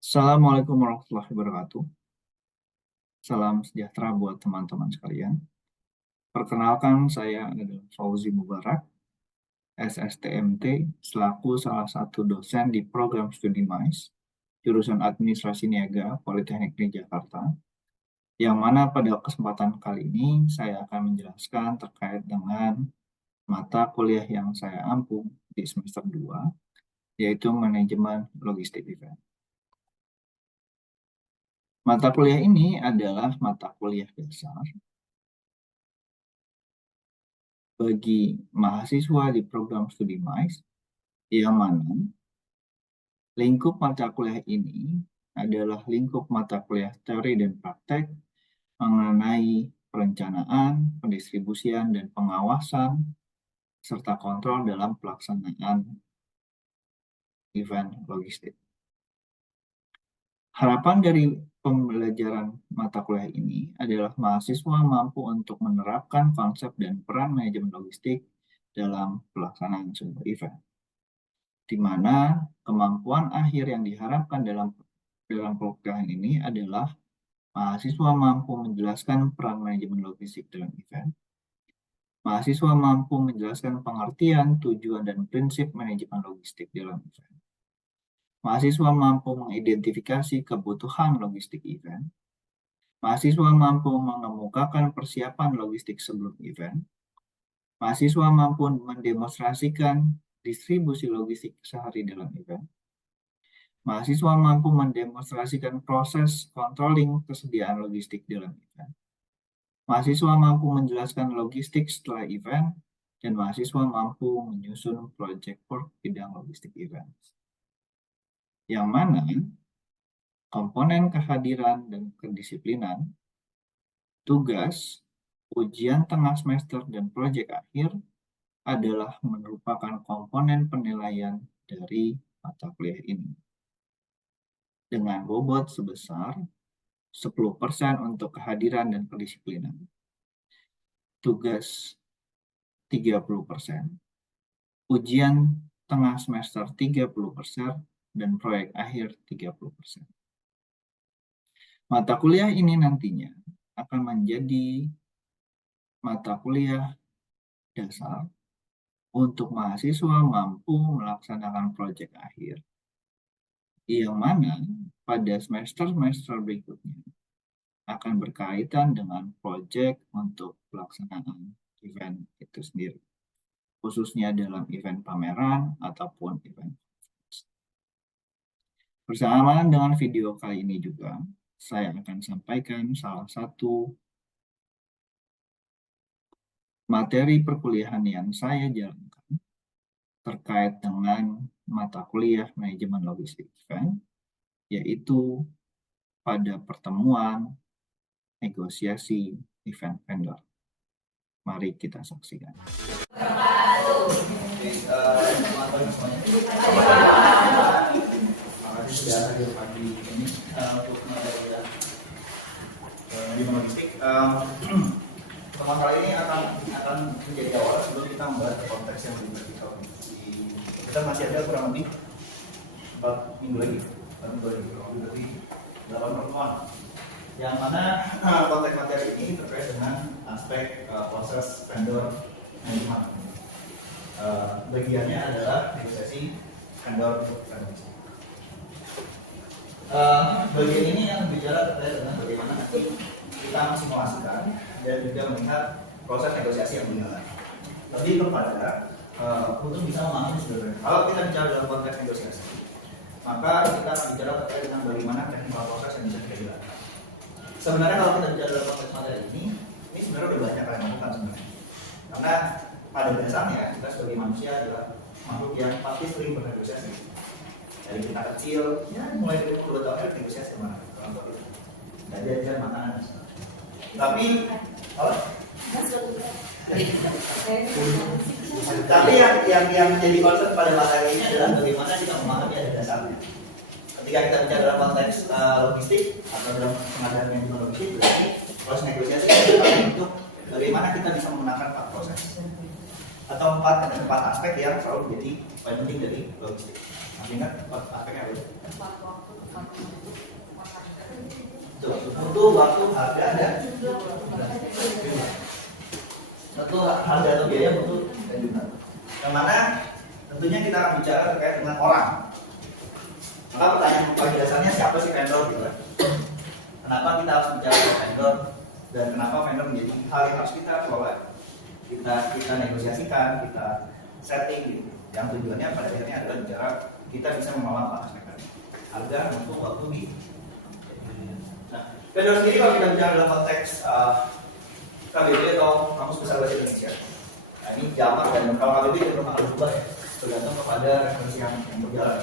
Assalamualaikum warahmatullahi wabarakatuh. Salam sejahtera buat teman-teman sekalian. Perkenalkan, saya adalah Fauzi Mubarak, SSTMT, selaku salah satu dosen di program studi MAIS, jurusan Administrasi Niaga, Politeknik Negeri Jakarta, yang mana pada kesempatan kali ini saya akan menjelaskan terkait dengan mata kuliah yang saya ampu di semester 2, yaitu Manajemen Logistik Event. Mata kuliah ini adalah mata kuliah dasar bagi mahasiswa di program studi MAIS, yang mana lingkup mata kuliah ini adalah lingkup mata kuliah teori dan praktek mengenai perencanaan, pendistribusian, dan pengawasan, serta kontrol dalam pelaksanaan event logistik. Harapan dari pembelajaran mata kuliah ini adalah mahasiswa mampu untuk menerapkan konsep dan peran manajemen logistik dalam pelaksanaan sebuah event, di mana kemampuan akhir yang diharapkan dalam program ini adalah mahasiswa mampu menjelaskan peran manajemen logistik dalam event, mahasiswa mampu menjelaskan pengertian, tujuan, dan prinsip manajemen logistik dalam event, mahasiswa mampu mengidentifikasi kebutuhan logistik event, mahasiswa mampu mengemukakan persiapan logistik sebelum event, mahasiswa mampu mendemonstrasikan distribusi logistik sehari dalam event, mahasiswa mampu mendemonstrasikan proses controlling kesediaan logistik dalam event, mahasiswa mampu menjelaskan logistik setelah event, dan mahasiswa mampu menyusun project work bidang logistik event. Yang mana komponen kehadiran dan kedisiplinan, tugas, ujian tengah semester, dan proyek akhir adalah merupakan komponen penilaian dari mata kuliah ini, dengan bobot sebesar 10% untuk kehadiran dan kedisiplinan, tugas 30%, ujian tengah semester 30%, dan proyek akhir 30%. Mata kuliah ini nantinya akan menjadi mata kuliah dasar untuk mahasiswa mampu melaksanakan proyek akhir, yang mana pada semester-semester berikutnya akan berkaitan dengan proyek untuk pelaksanaan event itu sendiri, khususnya dalam event pameran ataupun event. Bersamaan dengan video kali ini juga, saya akan sampaikan salah satu materi perkuliahan yang saya jalankan terkait dengan mata kuliah manajemen logistik event, yaitu pada pertemuan negosiasi event vendor. Mari kita saksikan. Sudah hadir pagi ini untuk manajemen logistik. Pertemuan kali ini akan menjadi awal sebelum kita membahas konteks yang lebih vertikal. Kita masih ada kurang lebih 4 minggu lagi, berarti 8 pertemuan. Yang mana konteks materi ini terkait dengan aspek proses vendor management. Bagiannya adalah negosiasi vendor. Bagian ini yang bicara terkait dengan bagaimana nanti kita mensimulasikan dan juga melihat proses negosiasi yang berjalan. Lebih kepada untuk bisa memahami sebenarnya. Kalau kita bicara dalam konteks negosiasi, maka kita akan bicara terkait dengan bagaimana teknikal proses yang bisa kita jalankan. Sebenarnya kalau kita bicara dalam konteks materi ini sebenarnya udah banyak yang melakukan sebenarnya. Karena pada dasarnya kita sebagai manusia adalah makhluk yang pasti sering bernegosiasi. Dari kita kecil, ya mulai dari 10 tahun negosiasi kemana? Orang tua kita. Dan jajan makanan. Tapi, tapi yang menjadi concern pada materi ini adalah bagaimana kita memahami ada dasarnya. Ketika kita bicara dalam konteks logistik atau dalam pengadaan manajemen logistik, berarti proses negosiasi adalah untuk bagaimana kita bisa memenangkan 4 proses atau 4 aspek yang selalu menjadi paling penting dari logistik. Masih ingat 4 aspeknya apa? waktu, harga, dan satu harga atau biaya butuh dan juga. Yang mana tentunya kita akan bicara terkait dengan orang. Maka pertanyaan paling dasarnya siapa sih vendor gitu kan? Kenapa kita harus bicara tentang vendor dan kenapa vendor menjadi hal yang harus kita kelola, kita negosiasikan, kita setting gitu. Yang tujuannya pada akhirnya adalah bicara kita bisa mengelola empat aspek tadi. Harga, mutu, waktu, di. Nah, vendor sendiri kalau kita bicara dalam konteks KBBI atau Kamus Besar Bahasa Indonesia. Nah, ini jamak dan kalau KBBI itu akan berubah ya, tergantung kepada referensi yang berjalan.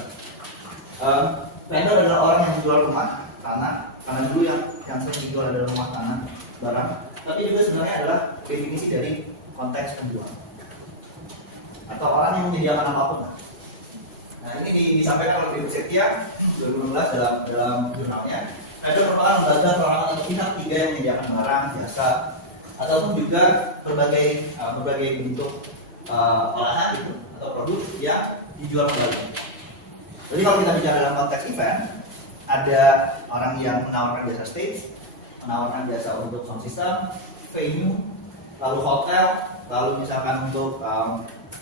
Vendor adalah orang yang menjual rumah, tanah, karena dulu yang sering dijual adalah rumah, tanah, barang. Tapi juga sebenarnya adalah definisi dari konteks penjual atau orang yang menyediakan apapun. Nah, ini disampaikan oleh Ibu Setia 2016 dalam jurnalnya. Vendor merupakan lembaga perorangan atau pihak ketiga yang menyediakan barang, jasa, ataupun juga berbagai bentuk olahan gitu, atau produk yang dijual kembali. Jadi kalau kita bicara dalam konteks event, ada orang yang menawarkan jasa stage, menawarkan jasa untuk sound system, venue, lalu hotel, lalu misalkan untuk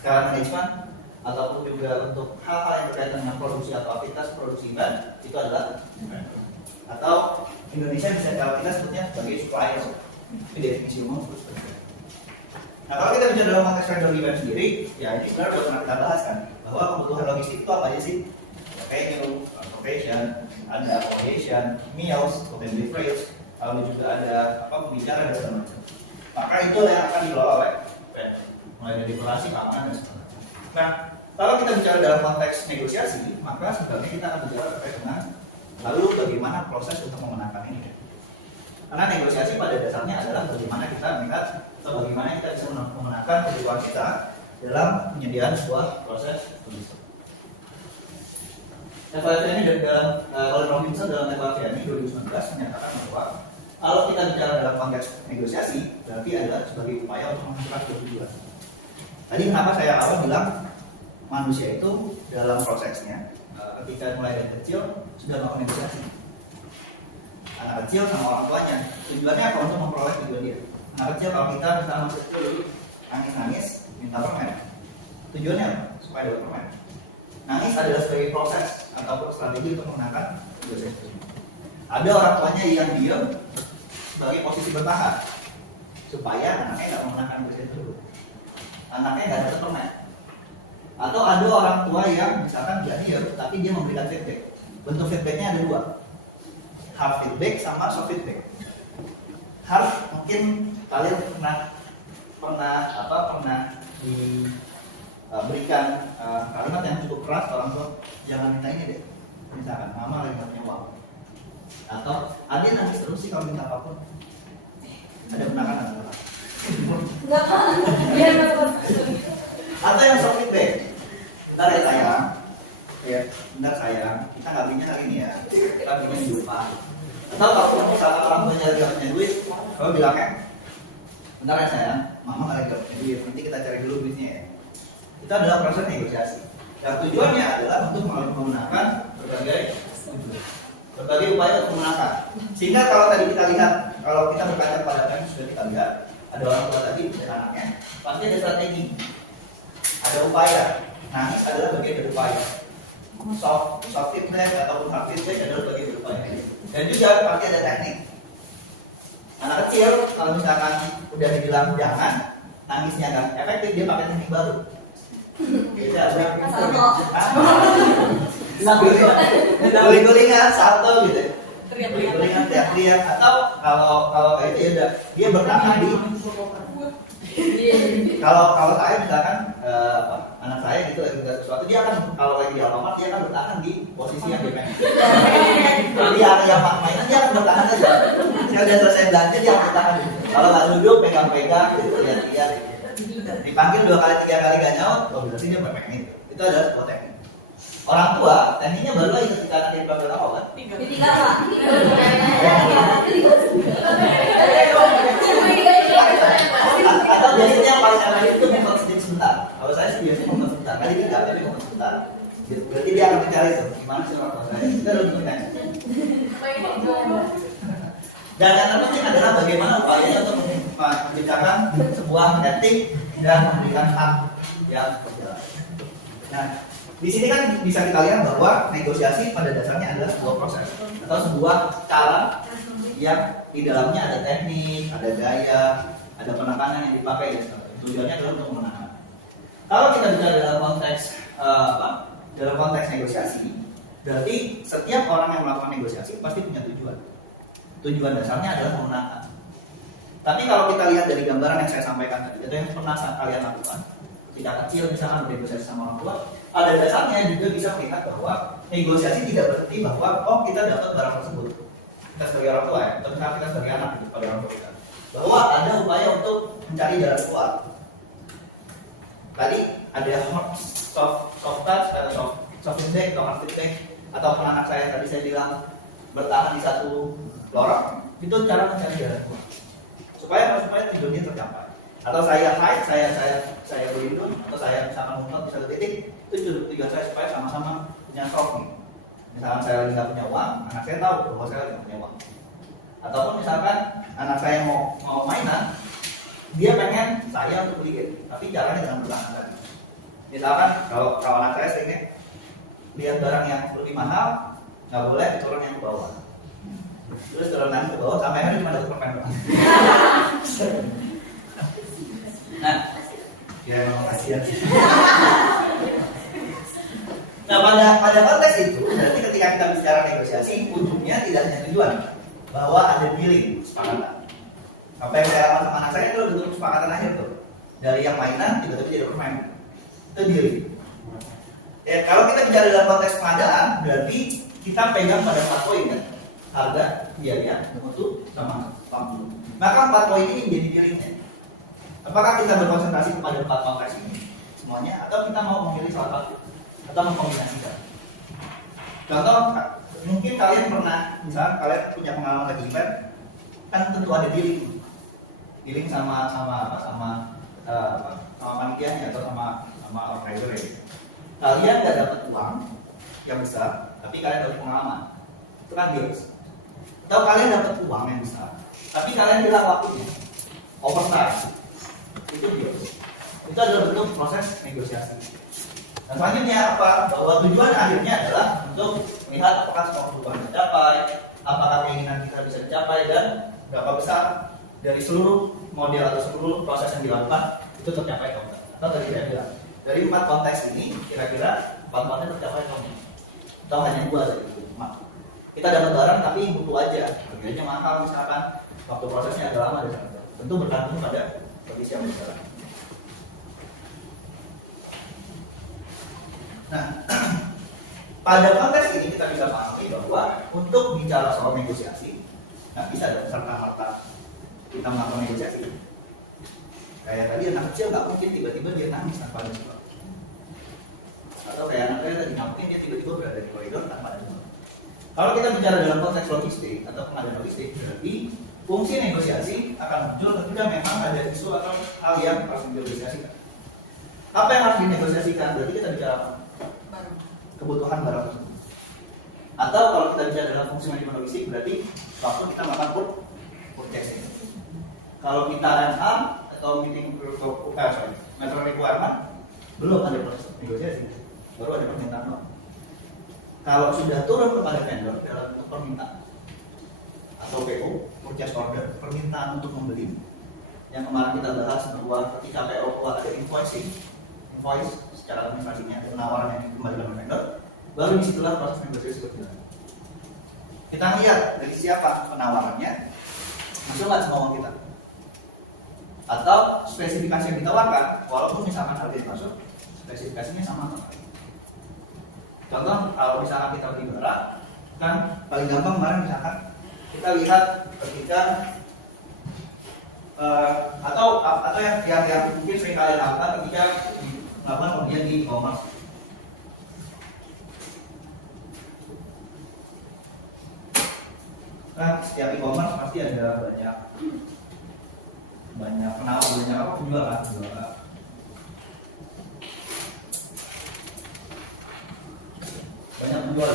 talent management, ataupun juga untuk hal-hal yang berkaitan dengan produksi atau aktivitas produksi event, itu adalah event. Atau Indonesia bisa kalau kita sebutnya sebagai supplier. Ini definisi umum. Nah, kalau kita bicara dalam konteks vendor event sendiri, ya ini sebenarnya sudah pernah kita bahas kan, bahwa kebutuhan logistik itu apa aja sih? Venue, transportation, ada accommodation, meals, food and beverage, lalu juga ada pembicaraan dan segala macam. Maka itu yang akan dikelola oleh vendor, mulai dari dekorasi, keamanan dan segala macam. Nah, kalau kita bicara dalam konteks negosiasi, maka sebenarnya kita akan bicara terkait dengan lalu bagaimana proses untuk memenangkan ini. Karena negosiasi pada dasarnya adalah bagaimana kita melihat atau bagaimana kita bisa memenangkan kebutuhan kita dalam penyediaan sebuah proses logistik. Evaluasi ini dalam oleh Robinson dalam evaluasi ini 2019 menyatakan bahwa kalau kita bicara dalam konteks negosiasi berarti adalah sebagai upaya untuk menghasilkan sebuah tujuan. Tadi kenapa saya awal bilang manusia itu dalam prosesnya ketika mulai dari kecil sudah melakukan negosiasi. Anak kecil sama orang tuanya tujuannya apa untuk memperoleh tujuan dia. Anak kecil kalau kita misalnya masih kecil dulu nangis minta permen, tujuannya apa? Supaya dapat permen. Nangis adalah sebagai proses ataupun strategi untuk memenangkan negosiasi. Ada orang tuanya yang diam sebagai posisi bertahan supaya anaknya nggak memenangkan negosiasi tersebut. Anaknya nggak dapat permen. Atau ada orang tua yang misalkan dia diam tapi dia memberikan feedback. Bentuk feedbacknya ada dua, hard feedback sama soft feedback. Hard mungkin kalian pernah diberikan kalimat yang cukup keras orang tua, jangan minta ini deh, misalkan mama lagi nggak punya uang, atau adik nangis terus sih kalau minta apapun. Ada penekanan nggak atau yang soft feedback, bentar ya sayang, ya bentar sayang, kita nggak punya hari ini ya, kita punya lupa. Atau kalau misalkan orang tuanya nggak punya duit, kalau bilangnya bentar ya sayang, mama nggak punya duit, nanti kita cari dulu duitnya ya. Itu adalah proses negosiasi. Dan tujuannya adalah untuk memenangkan berbagai upaya untuk memenangkan. Sehingga kalau tadi kita lihat, kalau kita berkaca pada apa yang sudah kita lihat, ada orang tua tadi dan anaknya, pasti ada strategi, ada upaya. Nangis adalah bagian dari upaya. Soft feedback ataupun hard feedback adalah bagian dari upaya. Dan juga pasti ada teknik. Anak kecil kalau misalkan udah dibilang jangan, nangisnya nggak efektif, dia pakai teknik baru. Bisa guling-gulingan, salto gitu. Guling-gulingan, teriak-teriak. Atau kalau itu ya udah dia bertahan di. Kalau saya misalkan anak saya gitu lagi buka sesuatu, dia akan kalau lagi di Alfamart dia akan bertahan di posisi yang dia pengen. Dia yang mainan dia akan bertahan aja. Saya udah selesai belanja dia akan bertahan. Kalau nggak duduk pegang-pegang gitu, lihat-lihat. Dipanggil 2 kali 3 kali gak nyaut, berarti dia bermain. Itu adalah sebuah teknik. Orang tua tekniknya baru lagi ketika anak dipanggil apa kan? Atau biasanya yang paling enak itu membuat sedikit sebentar. Kalau saya sih biasanya membuat sebentar. Kali tidak, tapi membuat sebentar. Berarti dia akan mencari itu. Gimana sih orang tua saya? Kita harus mencari. Dan yang terpenting adalah bagaimana upayanya untuk menciptakan sebuah etik dan memberikan hak yang berjalan. Nah, di sini kan bisa kita lihat bahwa negosiasi pada dasarnya adalah sebuah proses atau sebuah cara yang di dalamnya ada teknik, ada gaya, ada penekanan yang dipakai dan sebagainya. Tujuannya adalah untuk memenangkan. Kalau kita bicara dalam konteks negosiasi, berarti setiap orang yang melakukan negosiasi pasti punya tujuan. Tujuan dasarnya adalah memenangkan. Tapi kalau kita lihat dari gambaran yang saya sampaikan tadi, atau yang pernah kalian lakukan, ketika kecil misalkan bernegosiasi sama orang tua, pada dasarnya juga bisa melihat bahwa negosiasi tidak berarti bahwa oh kita dapat barang tersebut. Kita sebagai orang tua ya, atau misalnya kita sebagai anak gitu, pada orang tua kita, bahwa ada upaya untuk mencari jalan keluar. Tadi ada soft touch atau soft feedback atau hard feedback, atau anak saya tadi saya bilang bertahan di satu lorong, itu cara mencari jalan keluar supaya tujuannya tercapai. Atau saya fight, saya berlindung, atau saya misalkan ngumpet di satu titik, itu tujuan saya supaya sama-sama punya soft nih. Misalkan saya lagi nggak punya uang, anak saya tahu bahwa saya lagi nggak punya uang. Ataupun misalkan anak saya mau mainan, dia pengen saya untuk beli game, tapi caranya dengan bertahan tadi. Misalkan kalau anak saya seringnya lihat barang yang lebih mahal, nggak boleh turun yang ke bawah. Terus turunan ke bawah sampai hari cuma dapat permen doang. Nah, ya memang kasihan. Nah pada konteks itu, berarti ketika kita bicara negosiasi, ujungnya tidak hanya tujuan, bahwa ada dealing, kesepakatan. Apa yang saya lakukan sama anak saya itu bentuk kesepakatan akhir tuh. Dari yang mainan tiba-tiba jadi permen, itu dealing. Ya kalau kita bicara dalam konteks pengadaan, berarti kita pegang pada 4 poin kan, harga, biaya, mutu, sama waktu. Maka 4 poin ini menjadi dealingnya. Apakah kita berkonsentrasi kepada 4 konteks ini semuanya, atau kita mau memilih salah satu atau mengkombinasikan? Contoh, mungkin kalian pernah, misalnya kalian punya pengalaman lagi event, kan tentu ada dealing sama panitianya atau sama organizer ya. Kalian nggak dapat uang yang besar, tapi kalian dapat pengalaman, itu kan deals. Atau kalian dapat uang yang besar, tapi kalian bilang waktunya overtime, itu deals. Itu adalah bentuk proses negosiasi. Dan selanjutnya apa? Bahwa tujuan akhirnya adalah untuk melihat apakah semua kebutuhan tercapai, apakah keinginan kita bisa dicapai, dan berapa besar dari seluruh model atau seluruh proses yang dilakukan itu tercapai atau enggak. Atau tadi saya bilang, dari 4 konteks ini kira-kira 4 konteks tercapai atau enggak? Atau hanya 2 saja? Kita dapat barang tapi butuh aja, harganya mahal misalkan, waktu prosesnya agak lama dan sebagainya. Tentu bergantung pada kondisi yang berjalan. Nah, pada konteks ini kita bisa pahami bahwa untuk bicara soal negosiasi, nggak bisa ada serta-merta kita melakukan negosiasi. Kayak tadi anak kecil nggak mungkin tiba-tiba dia nangis tanpa ada sebab. Atau kayak anak saya tadi nggak mungkin dia tiba-tiba berada di koridor tanpa ada sebab. Kalau kita bicara dalam konteks logistik atau pengadaan logistik, berarti fungsi negosiasi akan muncul ketika memang ada isu atau hal yang harus dinegosiasikan. Apa yang harus dinegosiasikan? Berarti kita bicara apa? Kebutuhan barang tersebut. Atau kalau kita bicara dalam fungsi manajemen logistik, berarti waktu kita melakukan purchasing. Kalau kita M.A. atau meeting metro requirement, belum ada proses negosiasi, baru ada permintaan. Kalau sudah turun kepada vendor dalam bentuk permintaan atau PO, purchase order, permintaan untuk membeli, yang kemarin kita bahas bahwa ketika PO keluar ada invoice secara administrasinya, penawaran yang dikembalikan oleh vendor, baru disitulah proses negosiasi berjalan. Kita lihat dari siapa penawarannya, masuk nggak sama uang kita, atau spesifikasi yang ditawarkan, walaupun misalkan harga masuk, spesifikasinya sama. Contoh, kalau misalkan kita beli barang, kan paling gampang kemarin misalkan kita lihat ketika atau yang mungkin sering kalian lakukan ketika melakukan pembelian di e-commerce. Kan setiap e-commerce pasti ada banyak penawar, banyak apa penjual kan, banyak penjual.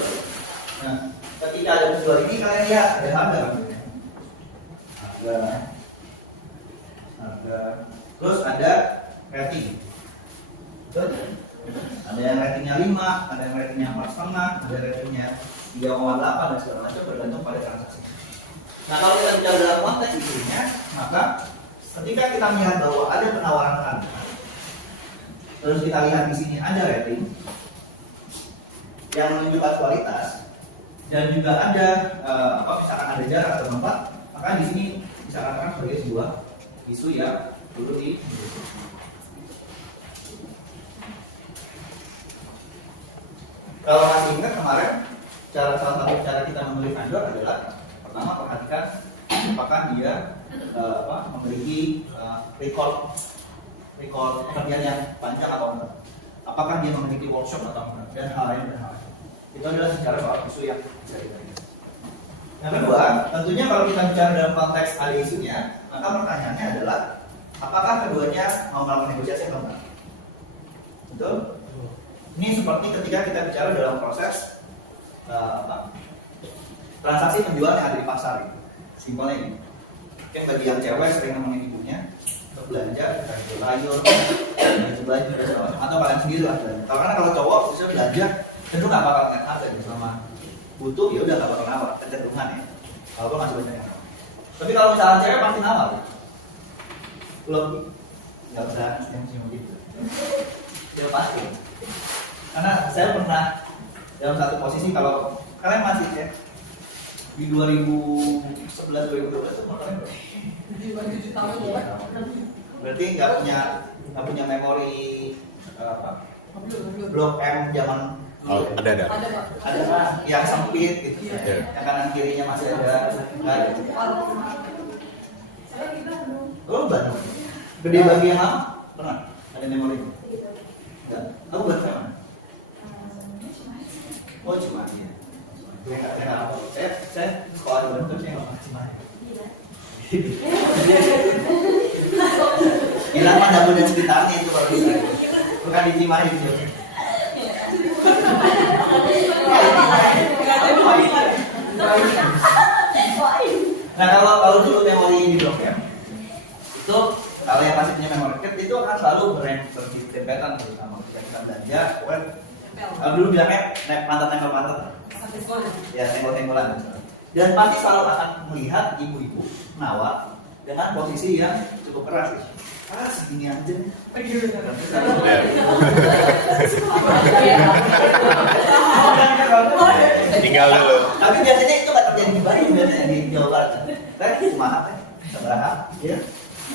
Nah, ketika ada penjual ini kalian lihat ada harga kan? terus ada rating. Ada yang ratingnya 5, ada yang ratingnya 4,5, ada yang ratingnya 3,8 dan segala macam bergantung pada transaksi. Nah kalau kita bicara dalam konteks isunya, maka ketika kita melihat bahwa ada penawaran harga, terus kita lihat di sini ada rating yang menunjukkan kualitas dan juga ada misalkan ada jarak atau tempat, maka di sini bisa katakan sebagai sebuah isu yang perlu di. Kalau masih ingat kemarin, salah satu cara kita memilih vendor adalah pertama perhatikan apakah dia memiliki record pekerjaan yang panjang atau enggak, apakah dia memiliki workshop atau enggak, dan hal lain. Itu adalah secara soal isu yang bisa kita lihat. Yang kedua, tentunya kalau kita bicara dalam konteks ada isunya, maka pertanyaannya adalah apakah keduanya mau melakukan negosiasi atau enggak? Betul? Ini seperti ketika kita bicara dalam proses transaksi penjualan yang ada di pasar. Simpelnya ini. Mungkin bagi yang cewek sering nemenin ibunya untuk belanja, sayur, baju, atau kalian sendiri lah. Karena kalau cowok bisa belanja, tentu nggak bakal ngeliat harga sama butuh, ya udah nggak bakal nawar, kecenderungan ya. Kalau masih banyak yang nawar. Tapi kalau misalnya cewek pasti nawar. Lebih nggak usah yang gitu. Ya pasti. Karena saya pernah dalam satu posisi, kalau kalian masih ya di 2011 2012 itu kalian berarti nggak punya memori blok M zaman ada yang sempit gitu, yang kanan kirinya masih ada gitu. Oh Bandung gede bagi yang lama pernah ada memori enggak? Aku buat mana? Oh cuma ya. Saya sekolah di Bandung saya nggak cuma. Hilang mana dan sekitarnya itu baru bisa. Bukan di Cimahi gitu. Nah kalau dulu memori di Blok M itu kalau yang masih punya memory card itu akan selalu berempetan terutama ketika kita belanja. Kalau dulu bilangnya pantat nempel pantat. Ya senggol-senggolan. Dan pasti selalu akan melihat ibu-ibu nawar dengan posisi yang cukup keras. Segini aja. Tinggal dulu. Tapi biasanya itu nggak terjadi di Bali, biasanya di Jawa Barat. Tapi cuma seberapa? Ya,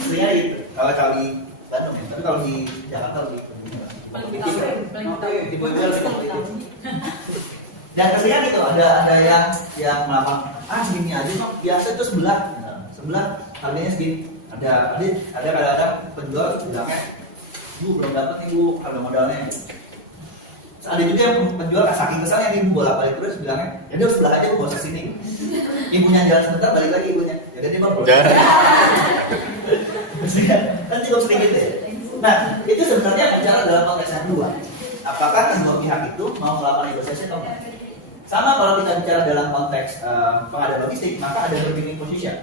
sebenarnya itu. Kalau di Bandung ya. Tapi kalau di Jakarta lebih dan kesini gitu ada yang melakukan segini aja kok biasa itu sebelah harganya segini. Ada kadang-kadang penjual bilangnya belum dapat nih bu harga modalnya. Ada juga yang penjual saking kesalnya nih bolak-balik terus bilangnya ya udah sebelah aja bu, gak usah sini. Ibunya jalan sebentar balik lagi ibunya. Jadi dia baru. Kan cukup sering gitu ya. Nah itu sebenarnya bicara dalam konteks yang kedua. Apakah kedua pihak itu mau melakukan negosiasi atau enggak? Sama kalau kita bicara dalam konteks pengadaan logistik, maka ada bargaining position.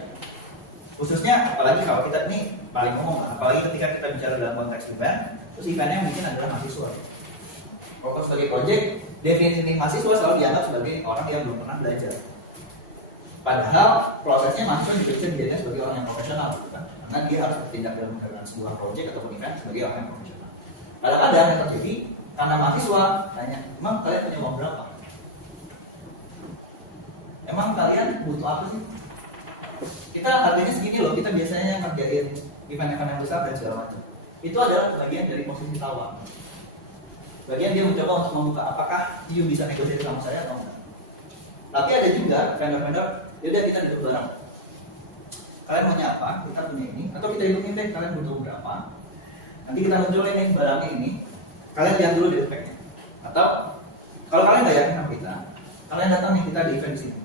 Khususnya apalagi kalau kita ini paling umum, apalagi ketika kita bicara dalam konteks event, terus eventnya yang bikin adalah mahasiswa. Kalau sebagai project, definisi mahasiswa selalu dianggap sebagai orang yang belum pernah belajar. Padahal prosesnya mahasiswa juga bisa dilihatnya sebagai orang yang profesional, kan? Karena dia harus bertindak dalam menjalankan sebuah project ataupun event sebagai orang yang profesional. Kadang-kadang yang terjadi karena mahasiswa tanya, emang kalian punya uang berapa? Emang kalian butuh apa sih? Kita harganya segini loh, kita biasanya ngerjain event-event yang besar dan segala macam. Itu adalah bagian dari posisi tawar. Bagian dia mencoba untuk membuka apakah you bisa negosiasi sama saya atau enggak. Tapi ada juga vendor-vendor, yaudah kita duduk bareng. Kalian maunya apa? Kita punya ini. Atau kita hitungin deh, kalian butuh berapa? Nanti kita munculin nih barangnya ini. Kalian lihat dulu di speknya. Atau kalau kalian nggak yakin sama kita, kalian datang nih kita di event di sini.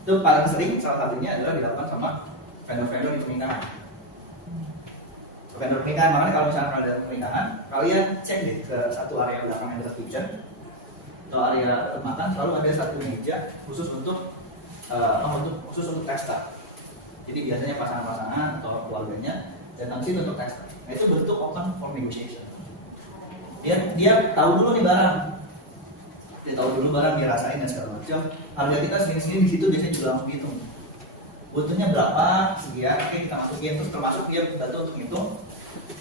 Itu paling sering salah satunya adalah dilakukan sama vendor-vendor di pernikahan. Vendor pernikahan, makanya kalau misalnya ada pernikahan, kalian cek deh ke satu area belakang yang dekat kitchen atau area makan, selalu ada satu meja khusus untuk khusus untuk pesta. Jadi biasanya pasangan-pasangan atau keluarganya datang sini untuk tes. Nah, itu bentuk open for negotiation. Dia tahu dulu nih barang, dia tahu dulu barang, dia rasain dan segala macam. Harga kita segini-segini, di situ biasanya juga langsung hitung. Butuhnya berapa, sekian, oke kita masukin, terus termasuk dia bantu untuk hitung.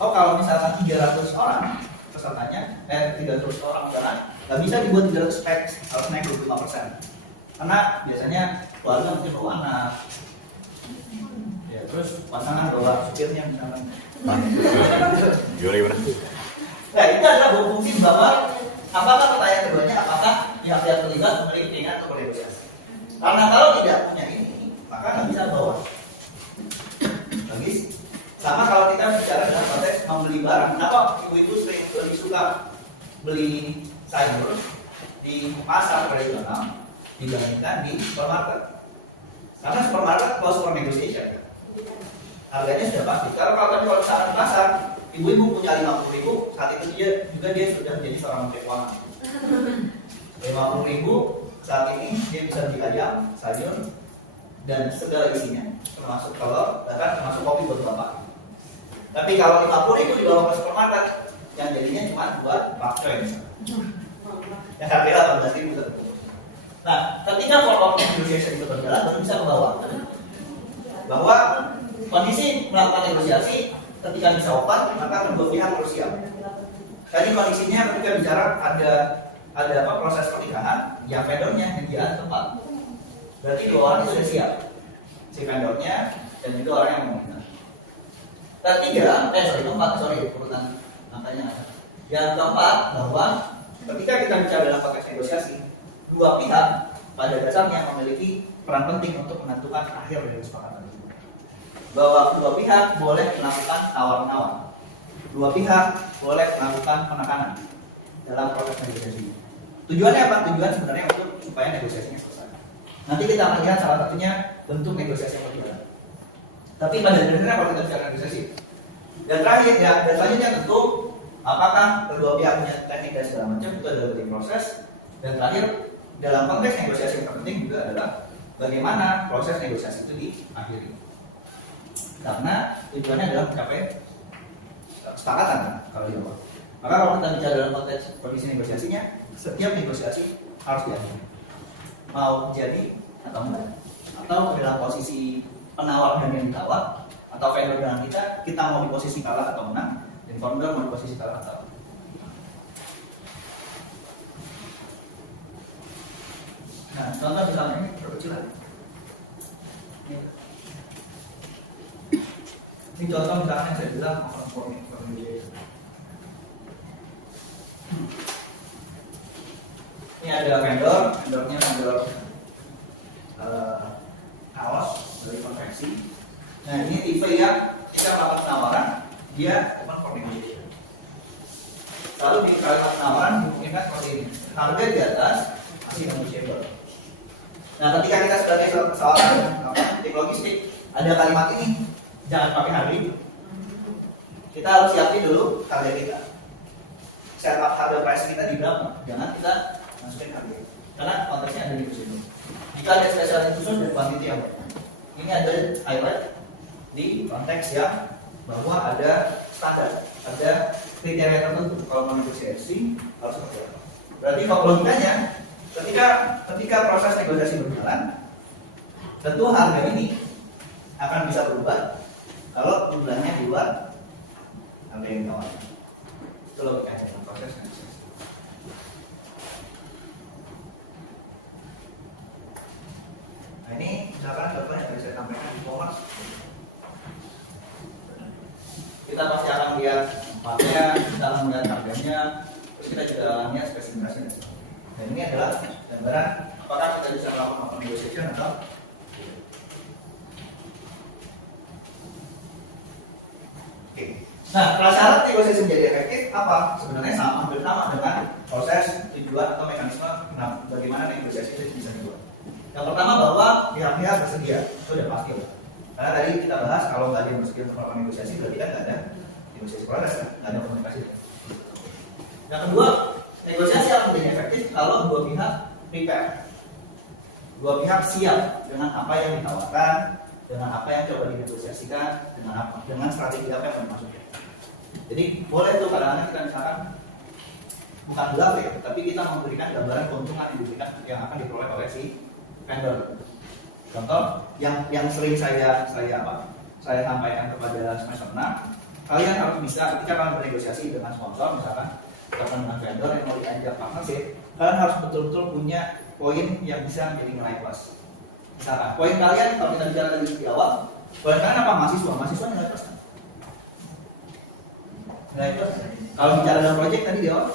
Oh kalau misalkan 300 orang pesertanya, 300 orang barang, nggak bisa dibuat 300 pack, harus naik 25%. Karena biasanya keluarga mungkin bawa anak, ya terus pasangan bawa supirnya misalkan. Gimana? Nah itu adalah dua fungsi bahwa apakah pertanyaan keduanya, apakah pihak-pihak terlibat memiliki keinginan untuk bernegosiasi. Karena kalau tidak punya ini, maka nggak bisa bawa. Logis. Sama kalau kita bicara dalam konteks membeli barang. Kenapa ibu-ibu sering lebih suka beli sayur di pasar tradisional dibandingkan di supermarket? Karena supermarket close for negotiation. Harganya sudah pasti. Kalau misalkan di pasar, ibu-ibu punya 50.000, saat itu dia sudah menjadi seorang menteri keuangan. 50.000 saat ini dia bisa beli ayam, sayur, dan segala isinya, termasuk telur, bahkan termasuk kopi buat bapak. Tapi kalau 50.000 dibawa ke supermarket, yang jadinya cuma buat bakso yang harganya 18.000 tentu. Nah, ketika form of negotiation itu berjalan, baru bisa ke bawah. Bahwa kondisi melakukan negosiasi ketika bisa open, maka kedua pihak harus siap. Tadi kondisinya ketika bicara ada proses pernikahan, yang vendornya menyediakan tempat. Berarti dua orang itu sudah siap, si vendornya dan juga orang yang meminta. Keempat, urutan angkanya. Yang keempat, bahwa ketika kita bicara dalam konteks negosiasi, dua pihak pada dasarnya memiliki peran penting untuk menentukan akhir dari kesepakatan itu. Bahwa dua pihak boleh melakukan tawar-menawar, dua pihak boleh melakukan penekanan dalam proses negosiasi. Tujuannya apa? Tujuan sebenarnya untuk supaya negosiasinya selesai. Nanti kita akan lihat salah satunya bentuk negosiasi yang berbeda. Tapi pada dasarnya kalau kita bicara negosiasi, dan terakhir ya, dan selanjutnya tentu apakah kedua pihak punya teknik dan segala macam, itu adalah dari proses. Dan terakhir dalam konteks negosiasi yang terpenting juga adalah bagaimana proses negosiasi itu diakhiri. Karena tujuannya adalah mencapai kesepakatan kalau di awal. Maka kalau kita bicara dalam konteks kondisi negosiasinya, setiap negosiasi harus diakhiri. Mau jadi atau enggak, atau dalam posisi penawar dan yang ditawar, atau vendor dengan kita mau di posisi kalah atau menang, dan founder mau di posisi kalah atau nah, contoh misalnya ini perkecilan. Ini contoh misalnya saya bilang ini ada vendornya vendor kaos dari konveksi. Nah ini TV yang ketika melakukan penawaran dia open for negotiation. Lalu di kalimat penawaran dimungkinkan seperti ini, harga di atas masih negotiable. Nah ketika kita sebagai seorang tim logistik ada kalimat ini, jangan pakai harga itu. Kita harus siapin dulu harga kita. Setup harga price kita di berapa? Jangan kita masukin harga itu. Karena konteksnya ada di sini. Jika ada spesial khusus dan quantity yang ini ada highlight di konteks yang bahwa ada standar, ada kriteria tertentu kalau mau negosiasi harus seperti apa. Berarti kalau logikanya ketika proses negosiasi berjalan, tentu harga ini akan bisa berubah kalau jumlahnya di luar harga yang ditawarkan. Itu logikanya dalam proses negosiasi. Nah ini misalkan contoh yang tadi saya sampaikan di e-commerce. Kita pasti akan lihat tempatnya, kita akan melihat harganya, terus kita juga akan lihat spesifikasinya. Dan ini adalah gambaran apakah kita bisa melakukan open negotiation atau oke. Nah, prasyarat negosiasi menjadi efektif apa? Sebenarnya hampir sama dengan proses tujuan atau mekanisme bagaimana negosiasi itu bisa dibuat. Yang pertama bahwa pihak-pihak bersedia, itu sudah pasti. Karena tadi kita bahas kalau nggak ada yang bersedia untuk melakukan negosiasi berarti kan nggak ada negosiasi proses, kan? Nggak ada komunikasi. Yang kedua, negosiasi akan menjadi efektif kalau dua pihak prepare, dua pihak siap dengan apa yang ditawarkan, dengan apa yang coba dinegosiasikan, dengan strategi apa yang mau dimasukkan. Jadi boleh tuh kadang-kadang kita misalkan bukan gelap ya, tapi kita memberikan gambaran keuntungan yang akan diperoleh oleh si vendor. Contoh yang sering saya sampaikan kepada semester 6, kalian harus bisa ketika kalian bernegosiasi dengan sponsor, misalkan dengan vendor yang mau diajak partnership, kalian harus betul-betul punya poin yang bisa menjadi nilai plus. Misalkan poin kalian, kalau kita bicara tadi di awal, poin kalian apa? Mahasiswa nilai plus kan? Nilai plus. Kalau bicara dalam proyek tadi di awal,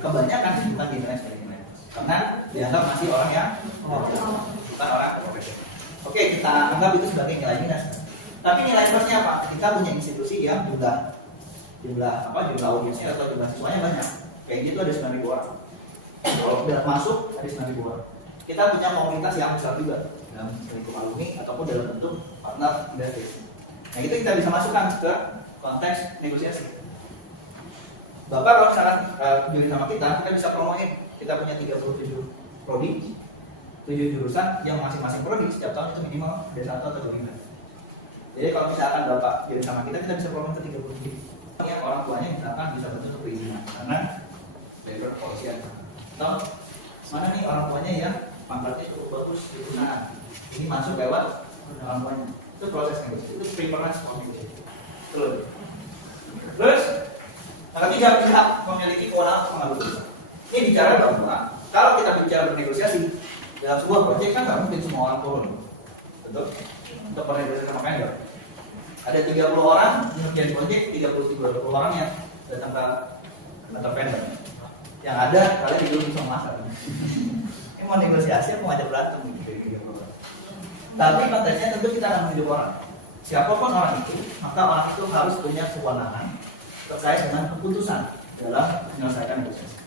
kebanyakan bukan dinilai sebagai nilai plus, karena dianggap masih orang yang bukan orang profesional. Oke, kita anggap itu sebagai nilai minus. Tapi nilai plusnya apa? Kita punya institusi yang jumlah audiensnya atau jumlah siswanya banyak. Kayak gitu ada 9.000 orang. Kalau udah masuk ada 9.000 orang. Kita punya komunitas yang besar juga dalam lingkup alumni ataupun dalam bentuk partner industri. Nah itu kita bisa masukkan ke konteks negosiasi. Bapak kalau misalkan join sama kita bisa promoin. Kita punya 37 prodi, 7 jurusan yang masing-masing prodi setiap tahun itu minimal ada 1 atau 2 event. Jadi kalau misalkan Bapak join sama kita bisa promoin ke 37. Yang orang tuanya misalkan bisa bentuk perizinan karena dari kepolisian. Atau mana nih orang tuanya yang pangkatnya cukup bagus di perusahaan, ini masuk lewat orang tuanya. Itu proses negosiasi, itu preference communication. Terus tapi tiap pihak memiliki kewenangan untuk mengambil keputusan. Ini bicara bahwa kalau kita bicara bernegosiasi dalam sebuah proyek kan nggak mungkin semua orang turun, betul? Untuk bernegosiasi sama vendor. Ada 30 orang di ngerjain proyek, 30 orang yang datang ke kantor vendor. Yang ada kalian dulu bisa masak. Ini mau negosiasi, mau ngajak berantem gitu. Tapi konteksnya tentu kita akan menunjuk orang. Siapapun orang itu, maka orang itu harus punya kewenangan terkait dengan keputusan dalam menyelesaikan negosiasi.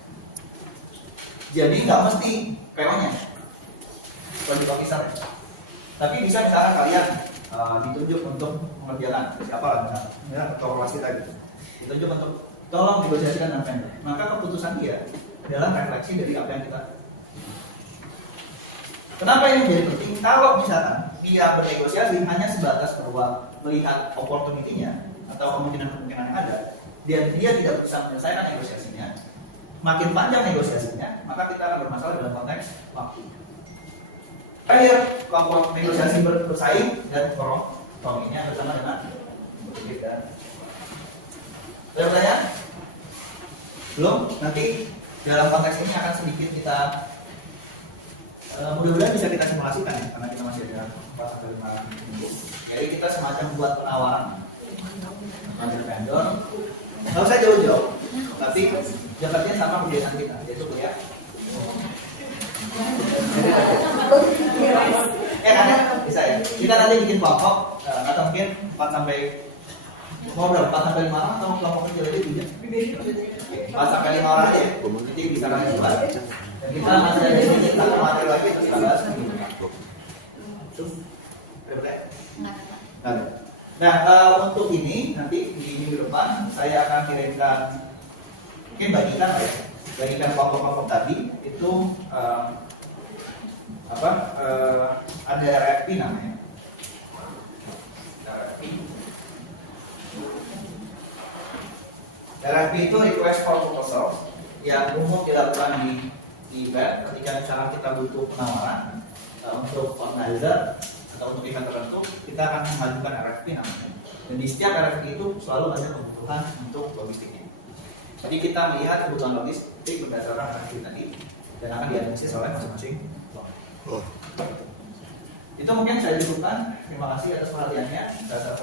Jadi nggak mesti PO-nya, project officer. Tapi bisa misalkan kalian ditunjuk untuk mengerjakan siapa lah misalnya korporasi tadi, ditunjuk untuk tolong negosiasikan dengan vendor. Maka keputusan dia adalah refleksi dari apa yang kita. Kenapa ini menjadi penting? Kalau misalkan dia bernegosiasi hanya sebatas bahwa melihat opportunity-nya atau kemungkinan-kemungkinan yang ada, dia tidak bisa menyelesaikan negosiasinya, makin panjang negosiasinya, maka kita akan bermasalah dalam konteks waktu. Terakhir, kelompok negosiasi bersaing dan komprominya bersama dengan dan ada pertanyaan? Belum? Nanti dalam konteks ini akan sedikit kita mudah-mudahan bisa kita simulasikan ya, karena kita masih ada 4-5 minggu. Jadi kita semacam buat penawaran kepada vendor. Nggak usah jauh-jauh, tapi jabatannya sama kebiasaan kita, yaitu kuliah. Ada bisa ya. Kita nanti bikin kelompok, atau mungkin 4 sampai mau berapa? 4 sampai 5 orang atau kelompok kecil aja juga. 4 sampai 5 orang aja. Jadi bisa kalian buat. Dan kita masih ada sedikit materi lagi terus kita bahas. Nah, untuk ini nanti di minggu depan saya akan kirimkan, mungkin bagikan kelompok-kelompok tadi itu ada RFP namanya. RFP itu request for proposal yang umum dilakukan di event ketika misalkan kita butuh penawaran untuk organizer atau untuk event tertentu, kita akan mengajukan RFP namanya. Dan di setiap RFP itu selalu ada kebutuhan untuk logistiknya. Jadi kita melihat kebutuhan logistik berdasarkan RFP tadi dan akan dianalisis oleh masing-masing. Itu mungkin saya cukupkan. Terima kasih atas perhatiannya. Saya